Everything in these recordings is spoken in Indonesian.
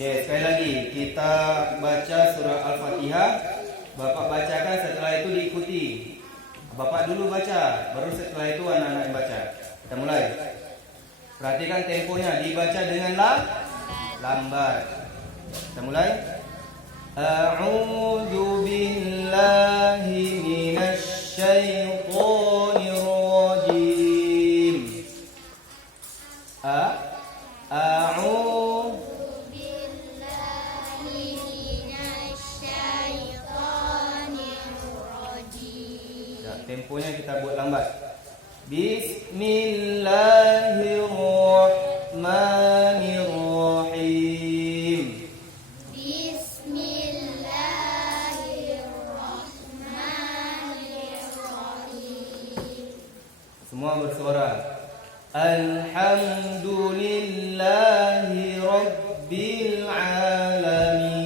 Oke, sekali lagi kita baca surah Al-Fatihah. Bapak bacakan, setelah itu diikuti. Bapak dulu baca, baru setelah itu anak-anak yang baca. Kita mulai. Perhatikan temponya, dibaca dengan lambat. Kita mulai. A'udzu billahi minasy syaithanir rajim. A'udzu billahi minasy syaithanir rajim. Ya, temponya kita buat lambat. Bismillahirrahmanirrahim. Bismillahirrahmanirrahim. Semua bersuara. Alhamdulillahi Rabbil Alamin.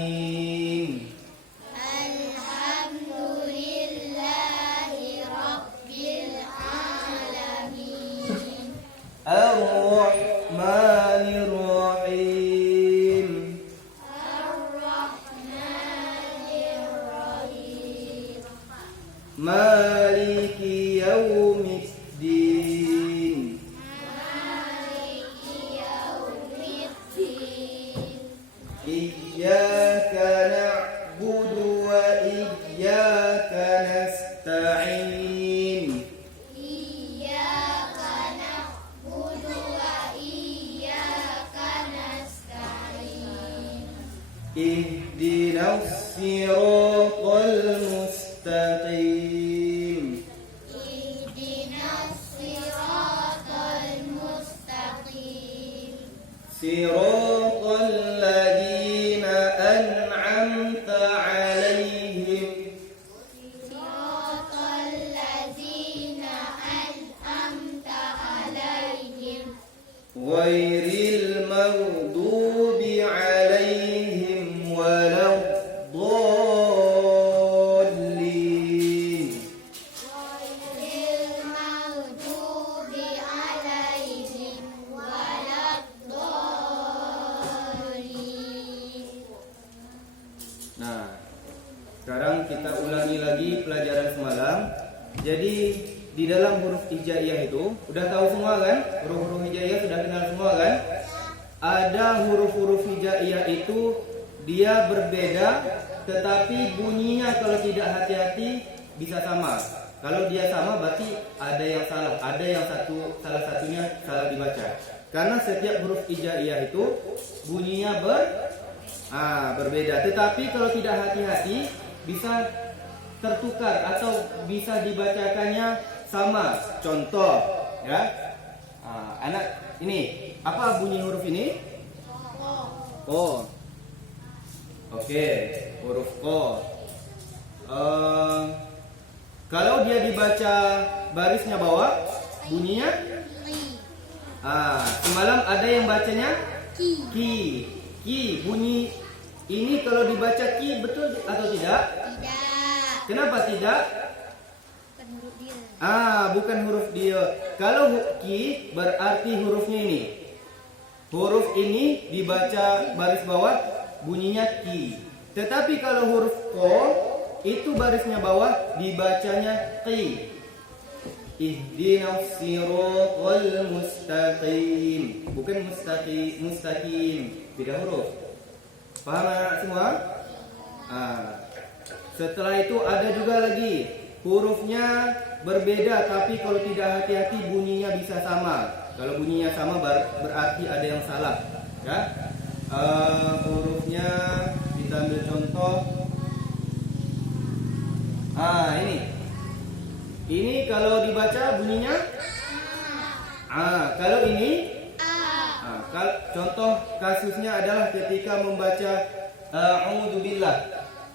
Alhamdulillahi Rabbil Alamin. Ar-Rahmanir Rahim. Ar-Rahmanir Rahim. Maliki Yaumiddin. Maliki yaumiddin. Iyyaka na'budu wa iyyaka nasta'in. Iyyaka na'budu wa iyyaka nasta'in. Ihdinas siratal mustaqim. Ihdinas siratal mustaqim. Siratal ladzina an'amta 'alaihim Siratal ladzina an'amta 'alaihim. ghairil maghdubi 'alaihim waladdallin. Ghairil maghdubi 'alaihim waladdallin. Nah, sekarang kita ulangi lagi pelajaran semalam. Jadi di dalam huruf hijaiyah itu udah tahu semua kan? Huruf-huruf hijaiyah sudah kenal semua kan? Ada huruf-huruf hijaiyah itu dia berbeda, tetapi bunyinya kalau tidak hati-hati bisa sama. Kalau dia sama berarti ada yang salah, ada yang salah satunya salah dibaca. Karena setiap huruf hijaiyah itu bunyinya berbeda. Tetapi kalau tidak hati-hati bisa tertukar atau bisa dibacakannya sama. Contoh, ya. Anak ini apa bunyi huruf ini? Ko. Oke, huruf ko. Kalau dia dibaca barisnya bawah, bunyinya semalam ada yang bacanya ki. Ki bunyi ini kalau dibaca ki betul atau tidak? Tidak. Kenapa tidak? Bukan huruf dia. Bukan huruf dia. Kalau ki berarti hurufnya ini. Huruf ini dibaca baris bawah bunyinya ki. Tetapi kalau huruf ko itu barisnya bawah dibacanya qi. Ihdinas siratal mustaqim. Bukan mustaqim. Beda huruf. Paham anak semua? Setelah itu ada juga lagi hurufnya berbeda, tapi kalau tidak hati-hati bunyinya bisa sama. Kalau bunyinya sama berarti ada yang salah. Ya, hurufnya kita ambil contoh. Ini kalau dibaca bunyinya kalau ini contoh kasusnya adalah ketika membaca a'udzubillah.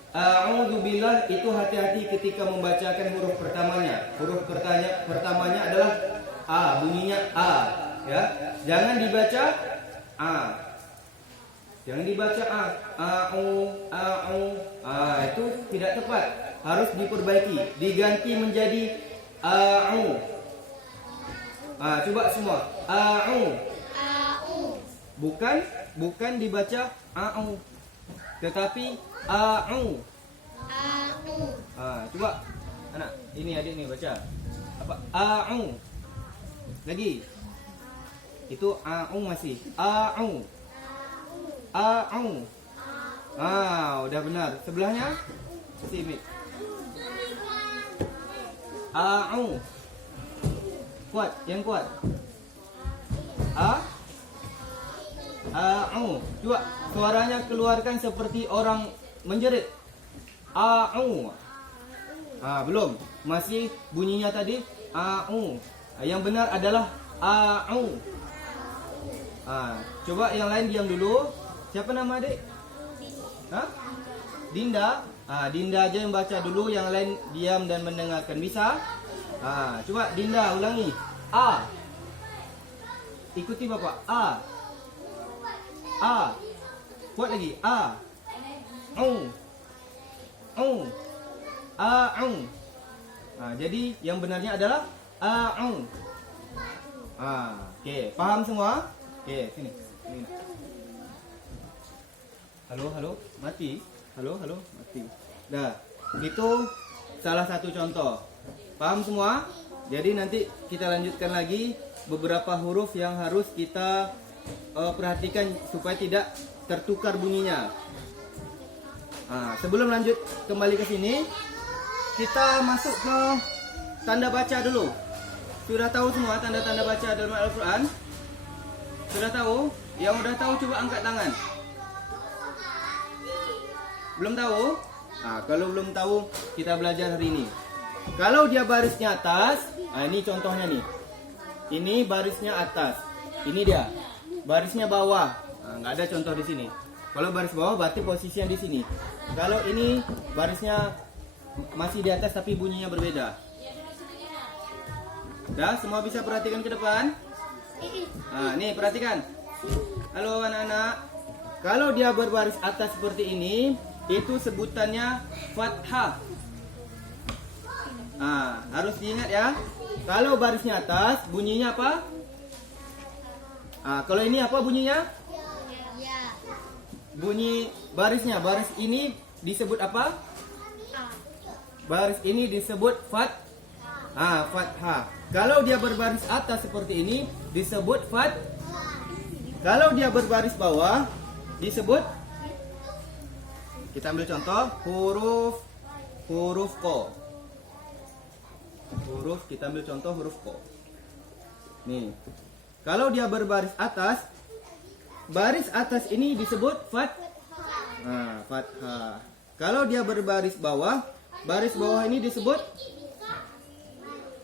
A'udzubillah itu hati-hati ketika membacakan huruf pertamanya. Huruf pertamanya adalah bunyinya ya. Jangan dibaca Jangan dibaca itu tidak tepat. Harus diperbaiki, diganti menjadi coba semua. Bukan bukan dibaca au, tetapi au. Coba anak, ini adik nih baca. Apa? Au. Lagi. Itu au masih. Au. Au. Udah benar. Sebelahnya? Sini. Au. Kuat, yang kuat. Au. Coba suaranya keluarkan seperti orang menjerit. Au. Belum. Masih bunyinya tadi au. Yang benar adalah au. Coba yang lain diam dulu. Siapa nama adik? Dinda. Dinda aja yang baca dulu, yang lain diam dan mendengarkan. Bisa? Coba Dinda ulangi. Ikuti Bapak. Kuat lagi. Au. Au. Jadi yang benarnya adalah au. Okey, paham semua? Okey, sini. Halo, mati. Halo, mati. Dah, itu salah satu contoh. Paham semua? Jadi nanti kita lanjutkan lagi beberapa huruf yang harus kita perhatikan supaya tidak tertukar bunyinya. Sebelum lanjut kembali ke sini, kita masuk ke tanda baca dulu. Sudah tahu semua tanda-tanda baca dalam Al-Quran? Sudah tahu? Yang sudah tahu coba angkat tangan. Belum tahu? Kalau belum tahu, kita belajar hari ini. Kalau dia barisnya atas, ini contohnya nih. Ini barisnya atas. Ini dia. Barisnya bawah. Nggak ada contoh di sini. Kalau baris bawah berarti posisinya di sini. Kalau ini barisnya masih di atas tapi bunyinya berbeda. Dah, semua bisa perhatikan ke depan? Nih perhatikan. Halo anak-anak. Kalau dia berbaris atas seperti ini, itu sebutannya fathah. Harus diingat ya. Kalau barisnya atas, bunyinya apa? Kalau ini apa bunyinya? Bunyi barisnya, baris ini disebut apa? Baris ini disebut fathah. Kalau dia berbaris atas seperti ini disebut Kalau dia berbaris bawah disebut, kita ambil contoh huruf ko. Kita ambil contoh huruf ko. Nih. Kalau dia berbaris atas, baris atas ini disebut fathah. Kalau dia berbaris bawah, baris bawah ini disebut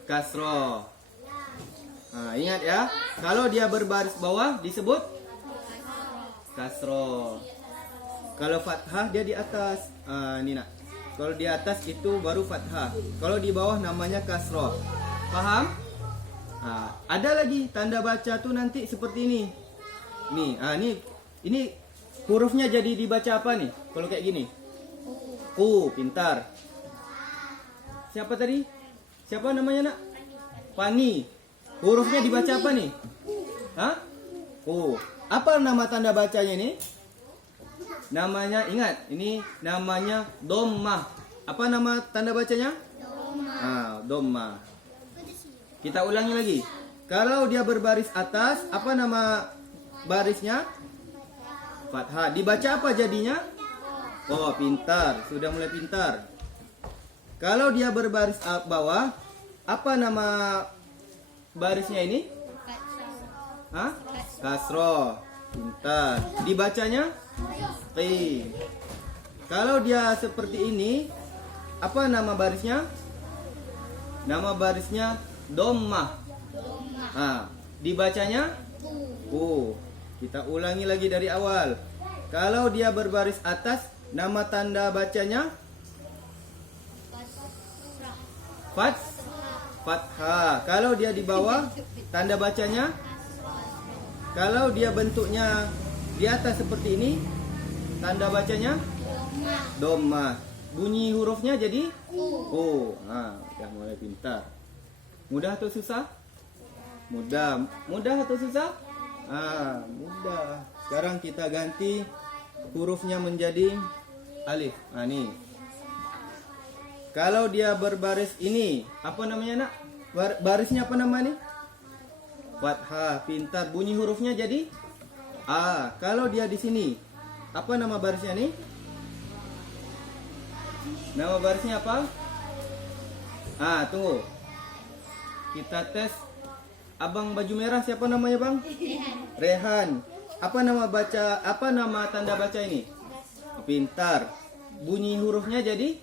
kasroh. Ingat ya, kalau dia berbaris bawah disebut kasroh. Kalau fathah dia di atas. Ini nak. Kalau di atas itu baru fathah. Kalau di bawah namanya kasroh. Paham? Ada lagi tanda baca tuh nanti seperti ini. Nih, ini hurufnya jadi dibaca apa nih? Kalau kayak gini. Pintar. Siapa tadi? Siapa namanya nak? Pani. Hurufnya dibaca apa nih? Apa nama tanda bacanya ini? Namanya, ingat, ini namanya dhammah. Apa nama tanda bacanya? Dhammah. Kita ulangi lagi. Kalau dia berbaris atas, apa nama barisnya? Fathah. Dibaca apa jadinya? Pintar. Sudah mulai pintar. Kalau dia berbaris bawah, apa nama barisnya ini? Kasroh. Pintar. Dibacanya? Qi. Kalau dia seperti ini, apa nama barisnya? Nama barisnya dhammah. Dibacanya? Kita ulangi lagi dari awal. Kalau dia berbaris atas, nama tanda bacanya? Fathah. Kalau dia di bawah, tanda bacanya? Kalau dia bentuknya di atas seperti ini, tanda bacanya? Dhammah. Bunyi hurufnya jadi? Udah mulai pintar. Mudah atau susah? Mudah atau susah? Mudah. Sekarang kita ganti hurufnya menjadi alif. Nah, nih. Kalau dia berbaris ini, apa namanya nak? Barisnya apa nama nih? Fathah. Pintar. Bunyi hurufnya jadi A. Kalau dia di sini, apa nama barisnya nih? Nama barisnya apa? Tunggu. Kita tes. Abang baju merah siapa namanya, Bang? Rehan. Apa nama tanda baca ini? Pintar. Bunyi hurufnya jadi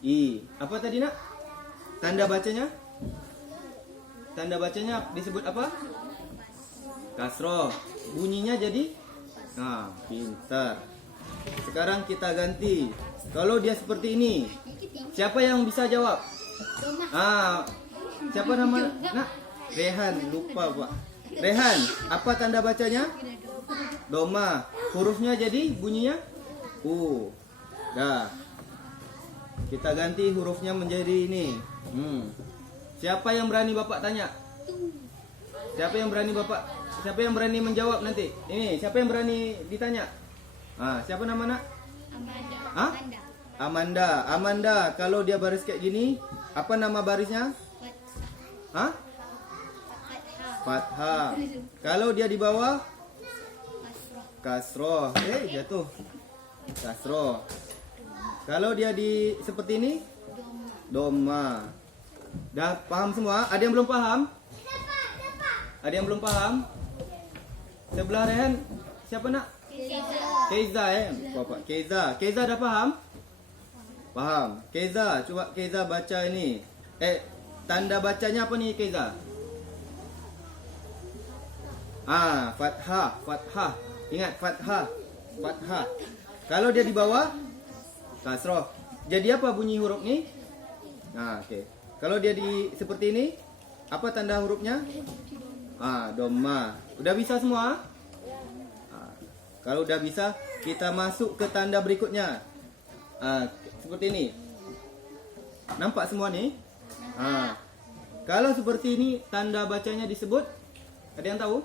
I. Apa tadi, nak? Tanda bacanya? Tanda bacanya disebut apa? Kasroh. Bunyinya jadi pintar. Sekarang kita ganti. Kalau dia seperti ini, siapa yang bisa jawab? Siapa nama? Nak? Rehan. Lupa, Pak. Rehan, apa tanda bacanya? Doma. Hurufnya jadi bunyinya U. Dah. Kita ganti hurufnya menjadi ini. Siapa yang berani Bapak tanya? Siapa yang berani menjawab nanti? Ini, siapa yang berani ditanya? Siapa nama nak? Amanda. Amanda, kalau dia baris kayak gini, apa nama barisnya? Fathah. Kalau dia di bawah? Kasroh. Jatuh. Kasroh. Kalau dia di seperti ini? Doma. Dah paham semua? Ada yang belum paham? Ada yang belum paham? Sebelah Rehan, siapa nak? Keiza. Bapak Keiza. Keiza dah paham? Paham. Keiza, coba Keiza baca ini. Tanda bacanya apa nih Keiza? Fathah. Ingat fathah. Kalau dia di bawah kasroh. Jadi apa bunyi huruf ni? Okey. Kalau dia di seperti ini, apa tanda hurufnya? Doma. Udah bisa semua? Kalau udah bisa, kita masuk ke tanda berikutnya. Seperti ini. Nampak semua ni? Kalau seperti ini, tanda bacanya disebut? Ada yang tahu?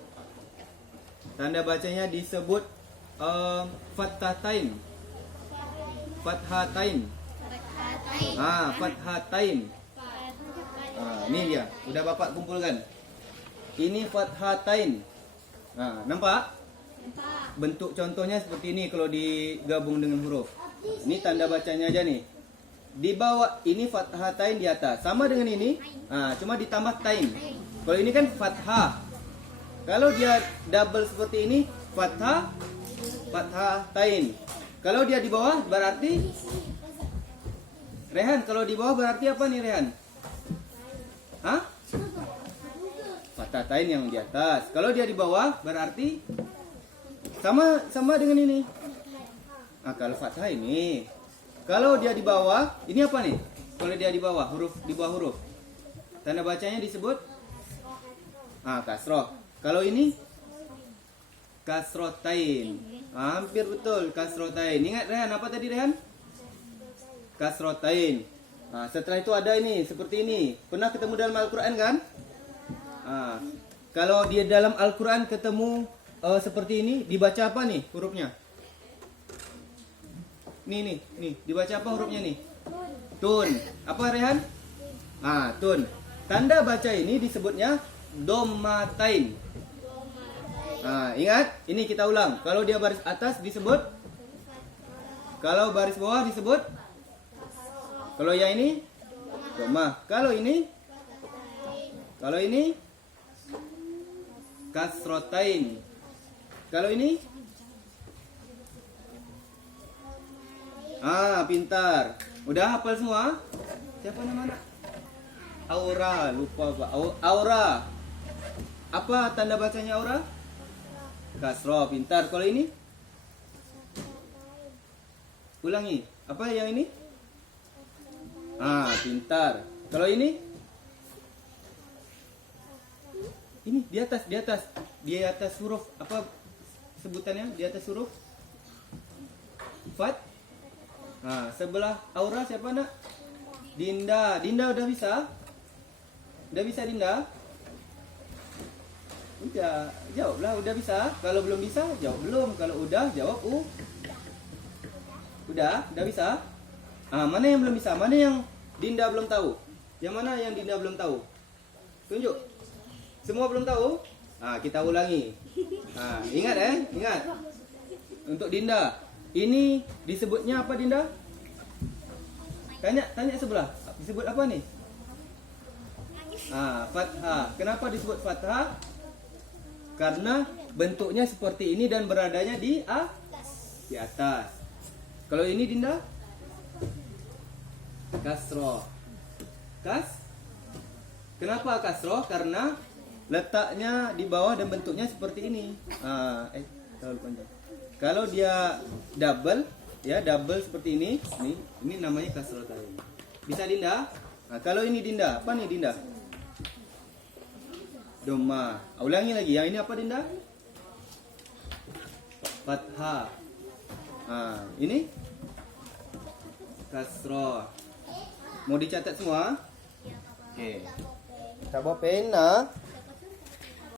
Tanda bacanya disebut fathatain. Fathatain. Ini dia. Udah Bapak kumpulkan. Ini fathatain. Nampak? Bentuk contohnya seperti ini kalau digabung dengan huruf. Ini tanda bacanya aja nih. Di bawah ini fathatain, di atas. Sama dengan ini, cuma ditambah tain. Kalau ini kan fathah. Kalau dia double seperti ini, fathatain. Kalau dia di bawah berarti Rehan, kalau di bawah berarti apa nih Rehan? Fathatain yang di atas. Kalau dia di bawah berarti sama dengan ini. Kalau fathah ini. Kalau dia di bawah, ini apa nih? Kalau dia di bawah, di bawah huruf. Tanda bacanya disebut kasroh. Kalau ini kasrotain. Hampir betul, kasrotain. Ingat Rehan, apa tadi Rehan? Kasrotain. Setelah itu ada ini, seperti ini. Pernah ketemu dalam Al-Quran kan? Kalau dia dalam Al-Quran ketemu seperti ini, dibaca apa nih hurufnya? Nih, dibaca apa hurufnya nih? Tun. Apa Rehan? Tun. Tanda baca ini disebutnya dommatain. Ingat, ini kita ulang. Kalau dia baris atas disebut, kalau baris bawah disebut, kalau yang ini domah. Kalau ini kasrotain. Kalau ini pintar. Udah hafal semua? Siapa nama anak? Aura, lupa Pak. Aura. Apa tanda bacanya Aura? Kasroh, pintar. Kalau ini? Ulangi. Apa yang ini? Pintar. Kalau ini? Ini di atas. Di atas huruf apa sebutannya? Di atas huruf Fat. Sebelah Aura siapa nak? Dinda. Dinda udah bisa? Udah bisa Dinda? Udah, jawablah. Udah bisa. Kalau belum bisa, jawab belum. Kalau udah, jawab Udah bisa. Mana yang belum bisa? Mana yang Dinda belum tahu? Yang mana yang Dinda belum tahu? Tunjuk. Semua belum tahu? Kita ulangi. Ingat ingat. Untuk Dinda, ini disebutnya apa Dinda? Tanya sebelah. Disebut apa nih? Fathah. Kenapa disebut fathah? Karena bentuknya seperti ini dan beradanya di atas. Kalau ini Dinda? Kasroh. Kenapa kasroh? Karena letaknya di bawah dan bentuknya seperti ini. Terlalu panjang. Kalau dia double, ya double seperti ini namanya kasroh tadi. Bisa Dinda? Kalau ini Dinda, apa nih Dinda? Doma. Ulangi lagi. Yang ini apa Dinda? Fathah. Ini kasroh. Mau dicatat semua? Oke. Kita bawa pena.